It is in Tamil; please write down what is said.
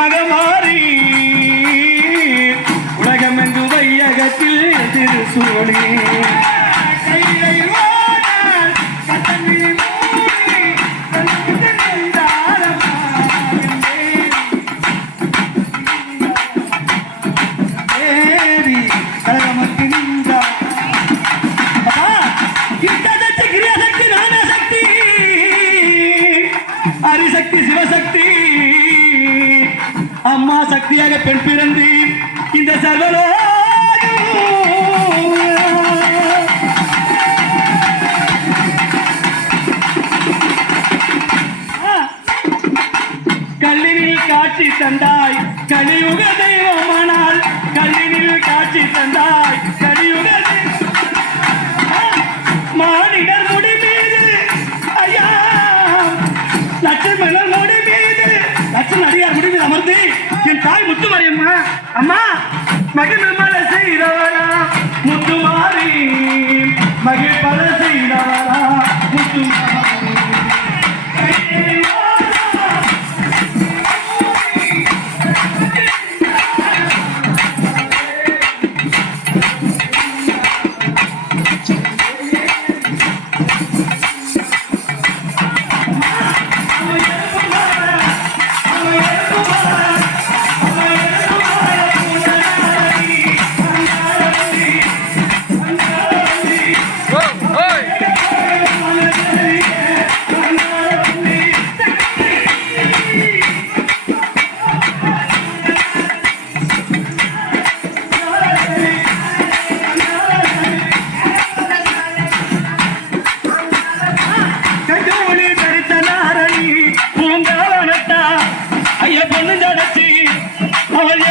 மகமாரி உலகமெங்கு வையகத்தில் திரு சூழி அம்மா சக்தியாக பெண் பிறந்து இந்த சர்வலோகம். கல்லினில் காட்சி தந்தாய். கலியுக தெய்வமானால் கல்லினில் வந்து என் தாய் முத்துமாரியம்மா. அம்மா மகன் நம்மள செய்கிறவரா? கண்ணு நடத்தி அவள்